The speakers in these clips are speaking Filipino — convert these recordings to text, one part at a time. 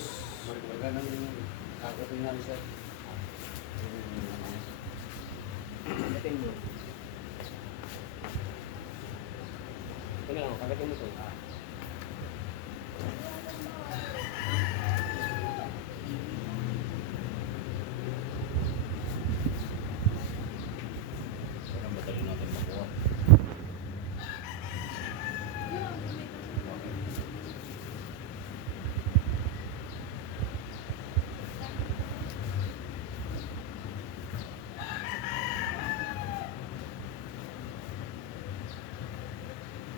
Tapos, maganda ng kagating nga rin sir. Kagatin mo. Ito na lang, kagatin mo ito. Saan ang madali natin makuha?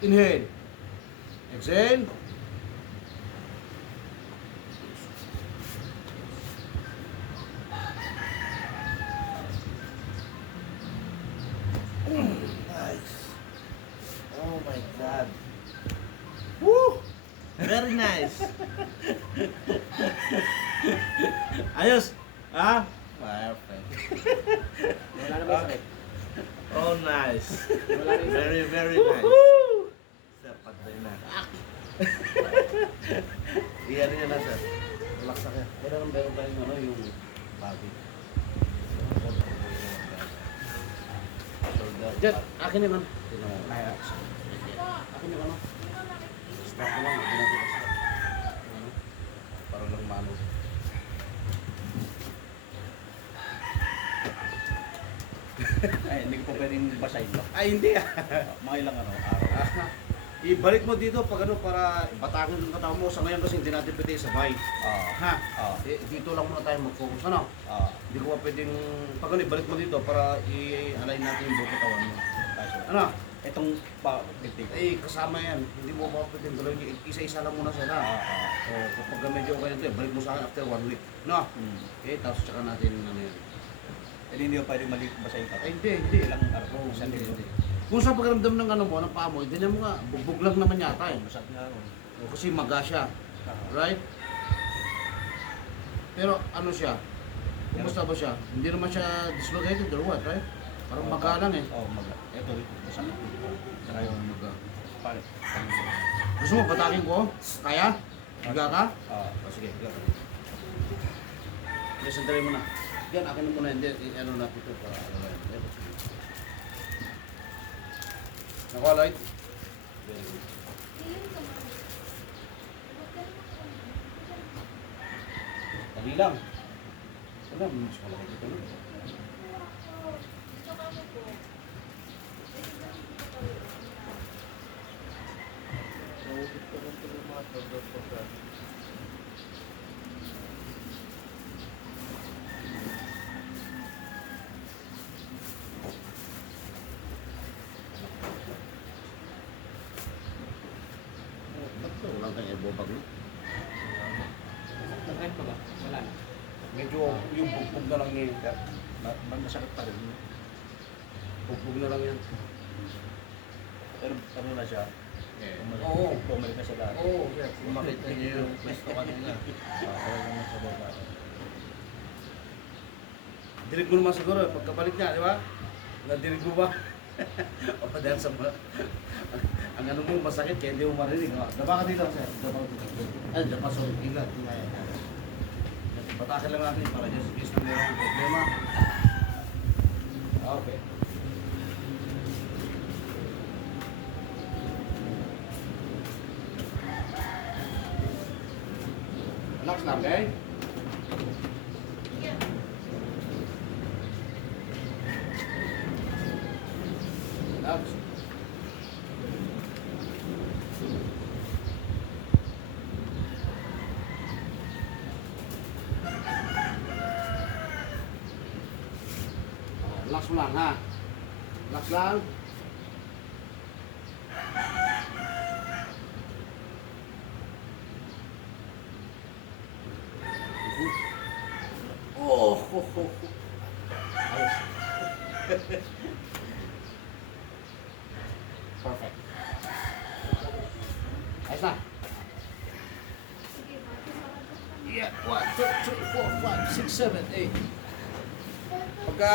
Inhale. Exhale. Nice. Oh my God. Woo! Very nice. Ayos. Ah? Perfect. Wala na ba sakit? Oh, nice. Wala rin sakit. Very, very nice. Sir, patay na. Iyan niya na, sir. Relax na kayo. Pero meron pa rin ano, yung body. Jet, akin yung ano. Akin yung ano. Stop ko lang, hindi natin stop. Ano? Para lang mano. Ay, hindi ko po pwedeng basahin ba? Ay, hindi ah. Mga ilang araw. Ibalik mo dito pag ano, para batangin yung katawan mo. Sa ngayon kasi hindi natin pwede sabay. Ha? Dito lang muna tayo mag-focus. Ano? Hindi ko pa pwedeng, pag ano, ibalik mo dito para i-align natin yung buong katawan mo. Ano? Itong diktik. Eh, kasama yan. Hindi mo pa pwedeng gawin. Isa-isa lang muna sila. So, kapag medyo okay na ito, balik mo sa akin after 1 week. No? Okay, tapos tsaka natin ano yan. Hindi ko pwedeng basahin pa. Ay, hindi. Ilang araw. Oo, Isang hindi, linggo. hindi. Kung sa pakiramdam ng ano mo, ng paa mo, hindi na mo nga, bugbog lang naman yata eh. Masakit nga ako. O, kasi maga siya. Right? Pero ano siya? Kumusta ba siya? Hindi naman siya dislocated or what, right? Parang maga lang eh. Oo, maga. Ito rin. Masakit. Saka Ayun, yung maga. palit. Gusto mo, patakin ko? Kaya? Higa ka? Sige, higa ka. Yes, sandali mo na. Yan, akin na muna. Hindi, ano natin ito para ano lang. Nakuha, light? Very good. Dali lang. Wala, mas malaki dito na. Ba't ito? Wala kang ebobag na? Sakit pa ba? Wala na. Medyo yung bugbog na lang niya. Masakit pa rin. Bugbog na lang yan. Pero ano na siya? Oo. Bumalik na sa lahat. Oo, yes. Kung makita niyo yung pwesto kanina. Ayaw naman sa baba. Dinig mo naman siguro, pagkabalik niya, di ba? Nadinig mo ba? O dahil sa ang ano mo masakit kaya hindi mo marinig. Daba ka dito, sir. Daba ka dito. Ay, daba, sorry. Ingat. Batakin lang natin para just in case na mayroong problema. Okay. Relax lang, okay? Relax. Relax mo lang, ha? Relax lang. Oh, ho, ho, ho. Ayos. Perfect. Ayos na. Yeah, 1, 2, 3, 4, 5, 6, 7, 8. Pagka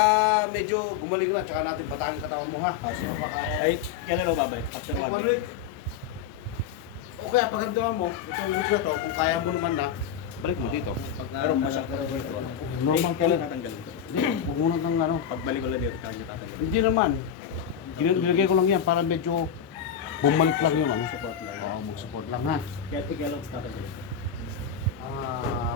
medyo gumaling na, tsaka natin batangin katawan mo ha. Sino ba kaya? Ay, kailan ako babalik? After 1 week. O kaya pagkandaman mo, itong week na to, kung kaya mo naman na, balik mo dito. Pero masak ka dito. Normal ka kailan lang. tatanggalin ko? Hindi, huwag muna kang ano. Pagbalik ko lang dito, kanya tatanggalin. Hindi naman. Binigay ko lang yan para medyo bumalik lang yun. Ano? Support lang. Oo, mag-support lang ha. Kaya tigalaw tatanggalin. Ah,